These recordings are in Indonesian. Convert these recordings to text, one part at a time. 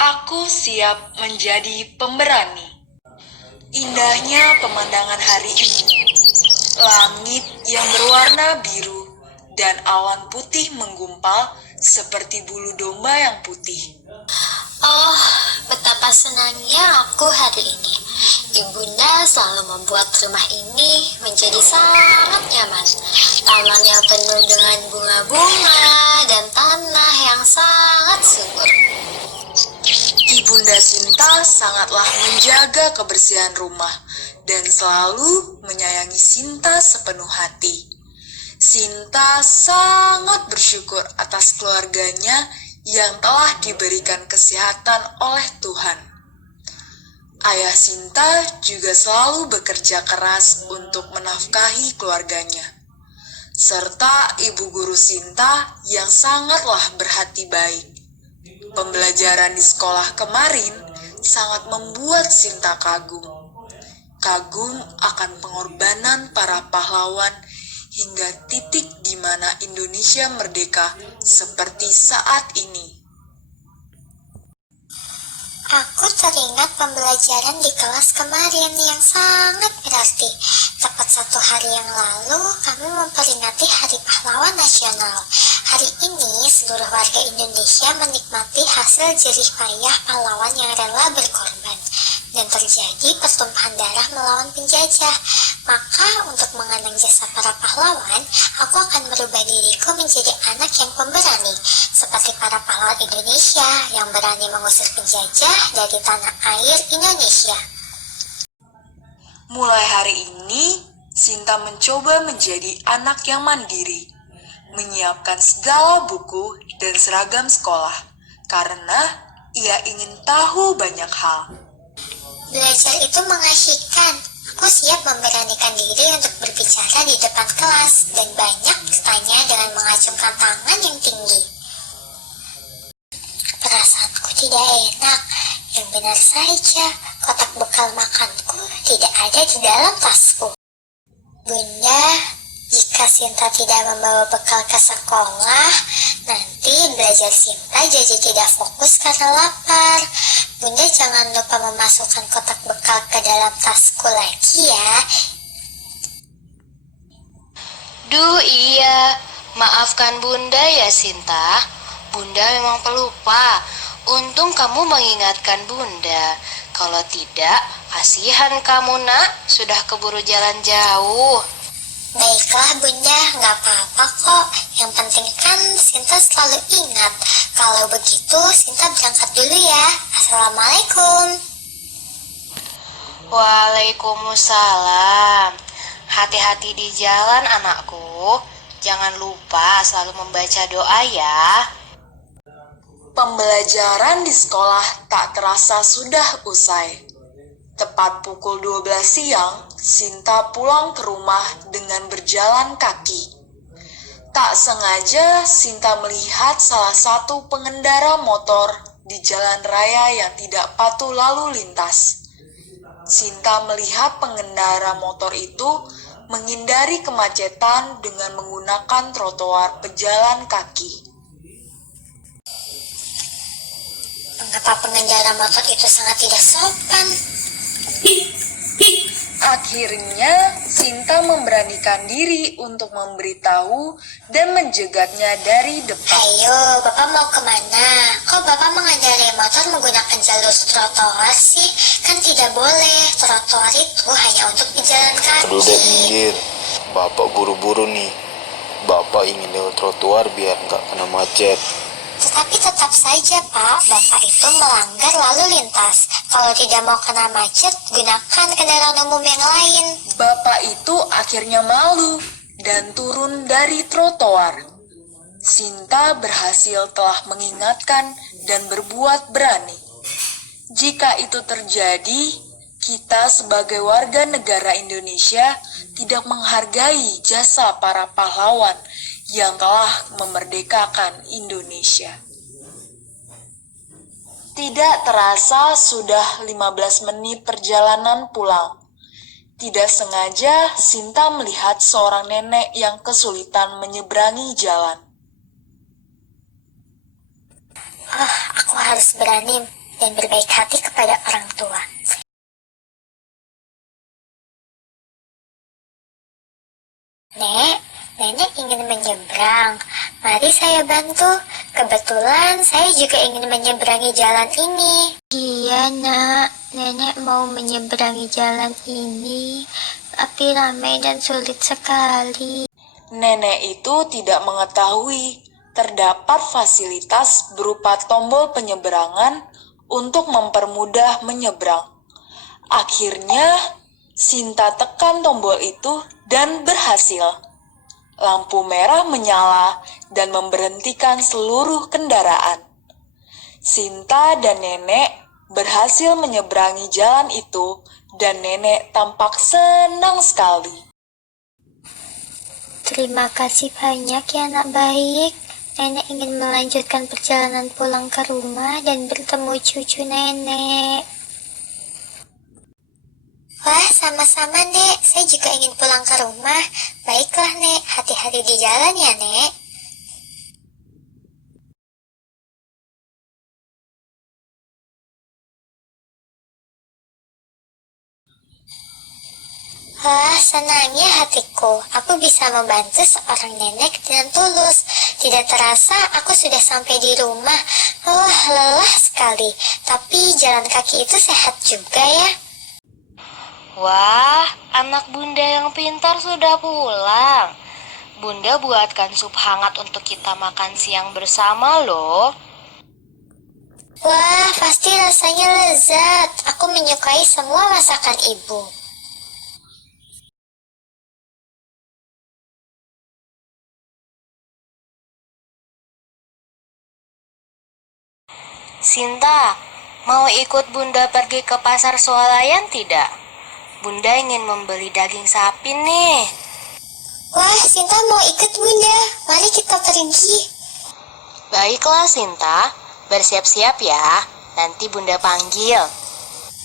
Aku siap menjadi pemberani. Indahnya pemandangan hari ini. Langit yang berwarna biru dan awan putih menggumpal seperti bulu domba yang putih. Oh, betapa senangnya aku hari ini. Ibunda selalu membuat rumah ini menjadi sangat nyaman. Taman yang penuh dengan bunga-bunga dan tanah yang sangat subur. Ibunda Sinta sangatlah menjaga kebersihan rumah dan selalu menyayangi Sinta sepenuh hati. Sinta sangat bersyukur atas keluarganya yang telah diberikan kesehatan oleh Tuhan. Ayah Sinta juga selalu bekerja keras untuk menafkahi keluarganya, serta ibu guru Sinta yang sangatlah berhati baik. Pembelajaran di sekolah kemarin sangat membuat Sinta kagum. Kagum akan pengorbanan para pahlawan hingga titik di mana Indonesia merdeka seperti saat ini. Aku teringat pembelajaran di kelas kemarin yang sangat berarti. Tepat 1 hari yang lalu, kami memperingati Hari Pahlawan Nasional. Hari ini, seluruh warga Indonesia menikmati hasil jerih payah pahlawan yang rela berkorban. Dan terjadi pertumpahan darah melawan penjajah. Maka, untuk mengenang jasa para pahlawan, aku akan merubah diriku menjadi anak yang pemberani, seperti para pahlawan Indonesia yang berani mengusir penjajah dari tanah air Indonesia. Mulai hari ini, Sinta mencoba menjadi anak yang mandiri, menyiapkan segala buku dan seragam sekolah, karena ia ingin tahu banyak hal. Belajar itu mengasyikkan. Aku siap memberanikan diri untuk berbicara di depan kelas dan banyak bertanya dengan mengacungkan tangan yang tinggi. Perasaanku tidak enak. Yang benar saja, kotak bekal makanku tidak ada di dalam tasku. Bunda, jika Sinta tidak membawa bekal ke sekolah, nanti belajar Sinta jadi tidak fokus karena lapar. Bunda jangan lupa memasukkan kotak bekal ke dalam tasku lagi ya. Duh iya, maafkan Bunda ya Sinta. Bunda memang pelupa. Untung kamu mengingatkan Bunda. Kalau tidak, kasihan kamu nak, sudah keburu jalan jauh. Baiklah Bunda, nggak apa-apa kok. Yang penting kan Sinta selalu ingat. Kalau begitu Sinta berangkat dulu ya. Assalamualaikum. Waalaikumsalam. Hati-hati di jalan anakku. Jangan lupa selalu membaca doa ya. Pembelajaran di sekolah tak terasa sudah usai. Tepat pukul 12 siang, Sinta pulang ke rumah dengan berjalan kaki. Tak sengaja, Sinta melihat salah satu pengendara motor di jalan raya yang tidak patuh lalu lintas. Sinta melihat pengendara motor itu menghindari kemacetan dengan menggunakan trotoar pejalan kaki. Mengapa pengendara motor itu sangat tidak sopan? Akhirnya, Sinta memberanikan diri untuk memberitahu dan menjegatnya dari depan. Ayo, Bapak mau kemana? Kok Bapak mengendarai motor menggunakan jalur trotoar sih? Kan tidak boleh, trotoar itu hanya untuk pejalan kaki. Aduh dek, minggir. Bapak buru-buru nih. Bapak ingin lewat trotoar biar nggak kena macet. Tetapi tetap saja Pak, Bapak itu melanggar lalu lintas. Kalau tidak mau kena macet, gunakan kendaraan umum yang lain. Bapak itu akhirnya malu dan turun dari trotoar. Sinta berhasil telah mengingatkan dan berbuat berani. Jika itu terjadi, kita sebagai warga negara Indonesia tidak menghargai jasa para pahlawan yang telah memerdekakan Indonesia. Tidak terasa sudah 15 menit perjalanan pulang. Tidak sengaja Sinta melihat seorang nenek yang kesulitan menyeberangi jalan. Aku harus berani dan berbaik hati kepada orang tua. Nek, nenek ingin menyeberang. Mari saya bantu. Kebetulan saya juga ingin menyeberangi jalan ini. Iya, Nak. Nenek mau menyeberangi jalan ini, tapi ramai dan sulit sekali. Nenek itu tidak mengetahui terdapat fasilitas berupa tombol penyeberangan untuk mempermudah menyeberang. Akhirnya, Sinta tekan tombol itu dan berhasil. Lampu merah menyala dan memberhentikan seluruh kendaraan. Sinta dan nenek berhasil menyeberangi jalan itu dan nenek tampak senang sekali. Terima kasih banyak ya, Nak baik. Nenek ingin melanjutkan perjalanan pulang ke rumah dan bertemu cucu nenek. Wah, sama-sama, Nek. Saya juga ingin pulang ke rumah. Baiklah, Nek. Hati-hati di jalan ya, Nek. Wah, senangnya hatiku. Aku bisa membantu seorang nenek dengan tulus. Tidak terasa aku sudah sampai di rumah. Lelah sekali. Tapi jalan kaki itu sehat juga ya. Wah, anak bunda yang pintar sudah pulang. Bunda buatkan sup hangat untuk kita makan siang bersama loh. Wah, pasti rasanya lezat. Aku menyukai semua masakan ibu. Sinta, mau ikut bunda pergi ke pasar swalayan tidak? Bunda ingin membeli daging sapi nih. Wah, Sinta mau ikut Bunda. Mari kita pergi. Baiklah Sinta, bersiap-siap ya. Nanti bunda panggil.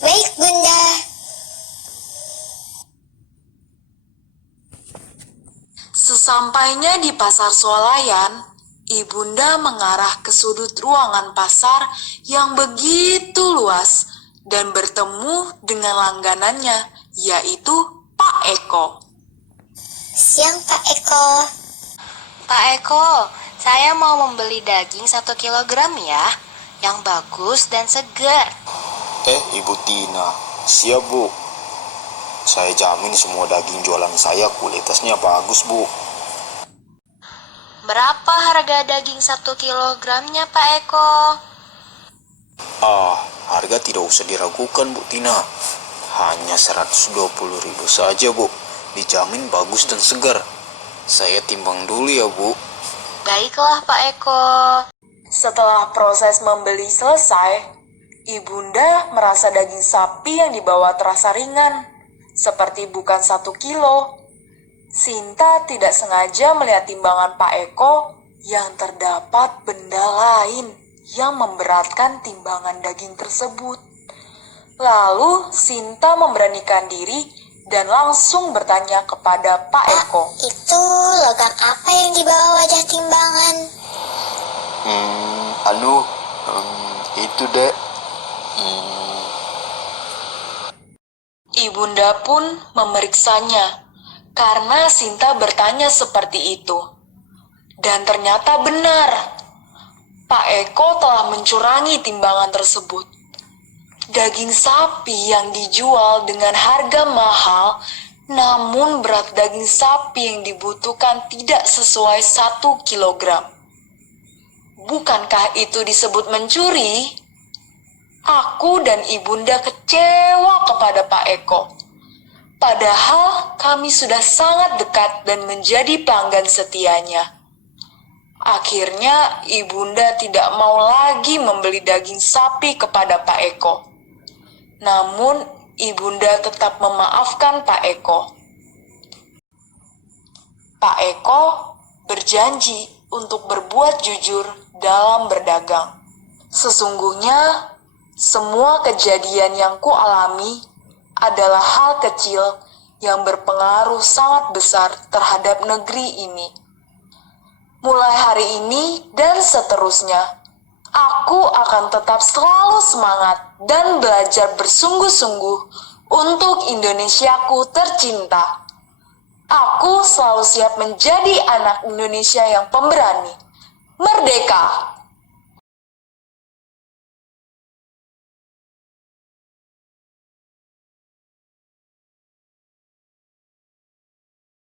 Baik, Bunda. Sesampainya di pasar swalayan, Ibunda mengarah ke sudut ruangan pasar yang begitu luas dan bertemu dengan langganannya, yaitu Pak Eko. Siang, Pak Eko. Pak Eko, saya mau membeli daging 1 kilogram ya, yang bagus dan segar. Ibu Tina, siap Bu. Saya jamin semua daging jualan saya kualitasnya bagus Bu. Berapa harga daging 1 kilogramnya Pak Eko? Harga tidak usah diragukan Bu Tina. Hanya 120.000 saja Bu. Dijamin bagus dan segar. Saya timbang dulu ya Bu. Baiklah Pak Eko. Setelah proses membeli selesai, Ibunda merasa daging sapi yang dibawa terasa ringan, seperti bukan 1 kilo. Sinta tidak sengaja melihat timbangan Pak Eko yang terdapat benda lain yang memberatkan timbangan daging tersebut. Lalu Sinta memberanikan diri dan langsung bertanya kepada Pak Eko. Itu logam apa yang dibawa wajah timbangan? Itu Dek. Ibunda pun memeriksanya karena Sinta bertanya seperti itu. Dan ternyata benar, Pak Eko telah mencurangi timbangan tersebut. Daging sapi yang dijual dengan harga mahal, namun berat daging sapi yang dibutuhkan tidak sesuai 1 kilogram. Bukankah itu disebut mencuri? Aku dan Ibunda kecewa kepada Pak Eko. Padahal kami sudah sangat dekat dan menjadi pelanggan setianya. Akhirnya Ibunda tidak mau lagi membeli daging sapi kepada Pak Eko. Namun Ibunda tetap memaafkan Pak Eko. Pak Eko berjanji untuk berbuat jujur dalam berdagang. Sesungguhnya semua kejadian yang kualami adalah hal kecil yang berpengaruh sangat besar terhadap negeri ini. Mulai hari ini dan seterusnya, Aku akan tetap selalu semangat dan belajar bersungguh-sungguh untuk Indonesiaku tercinta. Aku selalu siap menjadi anak Indonesia yang pemberani. Merdeka!